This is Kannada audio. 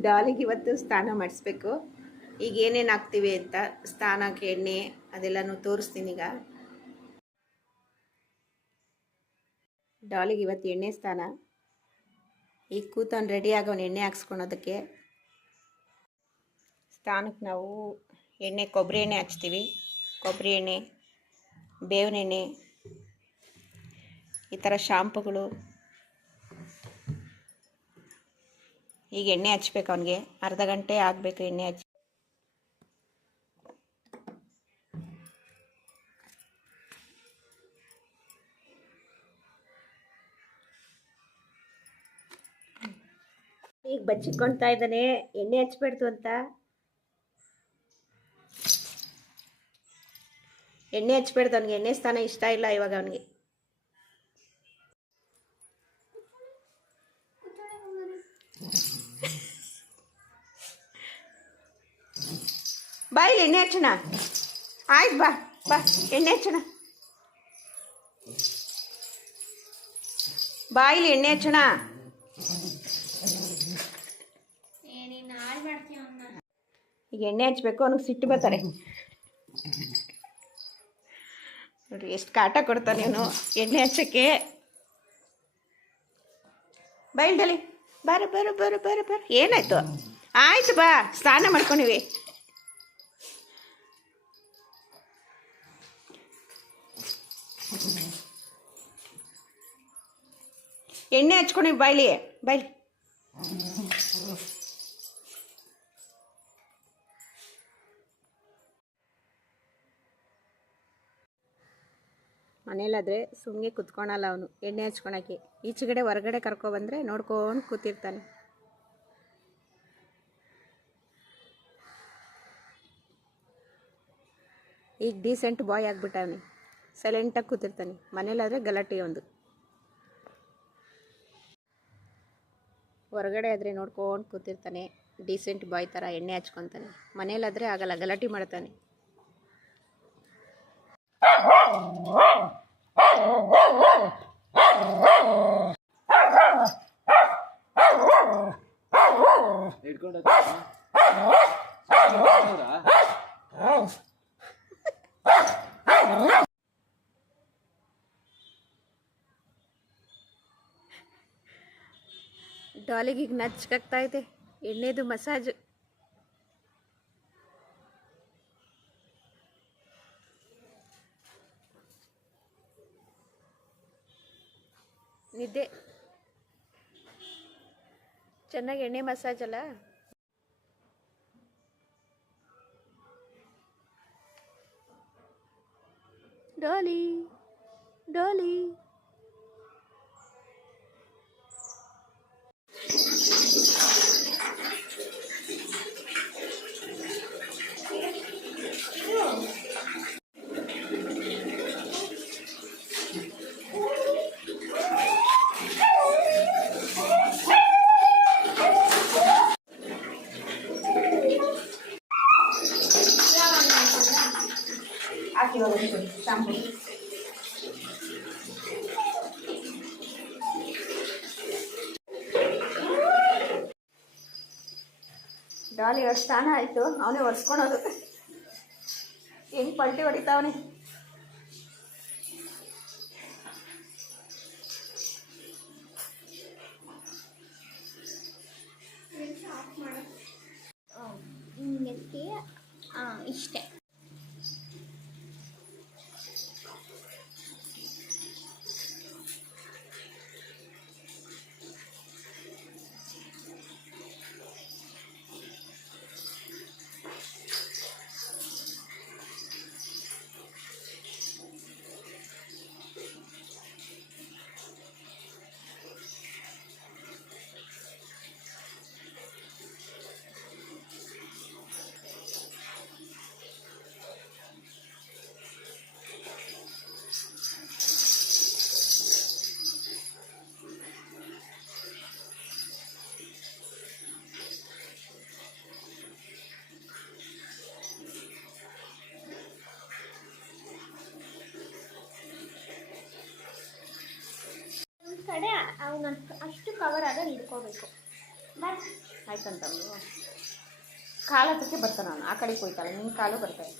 ಡಾಲಿಗೆ ಇವತ್ತು ಸ್ನಾನ ಮಾಡಿಸ್ಬೇಕು. ಈಗ ಏನೇನು ಹಾಕ್ತೀವಿ ಅಂತ ಸ್ನಾನಕ್ಕೆ ಎಣ್ಣೆ ಅದೆಲ್ಲನೂ ತೋರಿಸ್ತೀನಿ ಈಗ. ಡಾಲಿಗೆ ಇವತ್ತು ಎಣ್ಣೆ ಸ್ನಾನ. ಈಗ ಕೂತನ್ ರೆಡಿ ಆಗೋನು ಎಣ್ಣೆ ಹಾಕ್ಸ್ಕೊಳೋದಕ್ಕೆ. ಸ್ನಾನಕ್ಕೆ ನಾವು ಎಣ್ಣೆ ಕೊಬ್ಬರಿ ಎಣ್ಣೆ ಹಚ್ತೀವಿ. ಕೊಬ್ಬರಿ ಎಣ್ಣೆ, ಬೇವಿನ ಎಣ್ಣೆ, ಈ ಥರ ಶಾಂಪುಗಳು. ಈಗ ಎಣ್ಣೆ ಹಚ್ಬೇಕು ಅವನಿಗೆ. ಅರ್ಧ ಗಂಟೆ ಆಗಬೇಕು ಎಣ್ಣೆ ಹಚ್ಚಿ. ಈಗ ಬಚ್ಚಿಕೊಳ್ತಾ ಇದ್ದಾನೆ. ಎಣ್ಣೆ ಹಚ್ಬಾರ್ದು ಅಂತ. ಎಣ್ಣೆ ಹಚ್ಬಾರ್ದು ಅವ್ನಿಗೆ. ಎಣ್ಣೆ ಸ್ಥಾನ ಇಷ್ಟ ಇಲ್ಲ ಇವಾಗ ಅವನಿಗೆ. ಬಾ ಇಲ್ಲಿ ಎಣ್ಣೆ ಹಚ್ಚೋಣ ಆಯ್ತು ಬಾ ಬಾ ಎಣ್ಣೆ ಹಚ್ಚೋಣ ಬಾ ಇಲ್ಲಿ ಎಣ್ಣೆ ಹಚ್ಚೋಣ ಈಗ ಎಣ್ಣೆ ಹಚ್ಚಬೇಕು ಅವ್ನಿಗೆ ಸಿಟ್ಟು ಬರ್ತಾರೆ. ನೋಡಿ ಎಷ್ಟು ಕಾಟ ಕೊಡ್ತಾನೆ ಇವನು ಎಣ್ಣೆ ಹಚ್ಚಕ್ಕೆ. ಬೈಲ್ಡಲಿ ಬರ ಬರ ಬರ ಬರ ಬರ. ಏನಾಯ್ತು? ಆಯ್ತು ಬಾ ಸ್ನಾನ ಮಾಡ್ಕೊಂಡಿವಿ. ಎಣ್ಣೆ ಹಚ್ಕೊಂಡು, ಬಾಯ್ಲಿ ಬಾಯ್ಲಿ. ಮನೇಲಾದರೆ ಸುಮ್ಮನೆ ಕುತ್ಕೊಳಲ್ಲ ಅವನು, ಎಣ್ಣೆ ಹಚ್ಕೊಳಕ್ಕೆ. ಈಚೆಗಡೆ ಹೊರಗಡೆ ಕರ್ಕೊಬಂದರೆ ನೋಡ್ಕೊಂಡು ಕೂತಿರ್ತಾನೆ. ಈಗ ಡೀಸೆಂಟ್ ಬಾಯ್ ಆಗ್ಬಿಟ್ಟ ಅವನು ಸೈಲೆಂಟಾಗಿ ಕೂತಿರ್ತಾನೆ. ಮನೇಲಾದರೆ ಗಲಾಟೆ ಒಂದು. ಹೊರಗಡೆ ಆದರೆ ನೋಡ್ಕೊಂಡು ಕೂತಿರ್ತಾನೆ. ಡೀಸೆಂಟ್ ಬಾಯ್ ಥರ ಎಣ್ಣೆ ಹಚ್ಕೊತಾನೆ. ಮನೇಲಾದರೆ ಆಗಲ್ಲ ಗಲಾಟೆ ಮಾಡ್ತಾನೆ. ಹಿಡ್ಕೊಂಡು ಡಾಲಿಗೆ ಈಗ ನಚ್ಕಾಗ್ತಾ ಇದೆ. ಎಣ್ಣೆದು ಮಸಾಜ್. ನಿದ್ದೆ. ಚೆನ್ನಾಗಿ ಎಣ್ಣೆ ಮಸಾಜ್ ಅಲ್ಲ? ಡಾಲಿ ಡಾಲಿ. ಹಾಕಿ ಹೋಗುತ್ತೆ ಶಾಂಪು ಡಾಲಿ ಎಷ್ಟು ಸ್ಥಾನ ಆಯಿತು. ಅವನೇ ಒರೆಸ್ಕೊಳೋದು. ಹೆಂಗೆ ಪಲ್ಟಿ ಹೊಡಿತಾವನೆ ಇಷ್ಟೇ. ಕಡೆ ಅವನ ಅಷ್ಟು ಕವರ್ ಆಗ ಹಿಡ್ಕೋಬೇಕು ಬಟ್ ಆಯ್ತಂತ ಕಾಲಕ್ಕೆ ಬರ್ತಾನೆ ಅವನು ಆ ಕಡೆಗೆ ಹೋಯ್ತಾಳೆ. ನಿನ್ನ ಕಾಲು ಬರ್ತಾಳೆ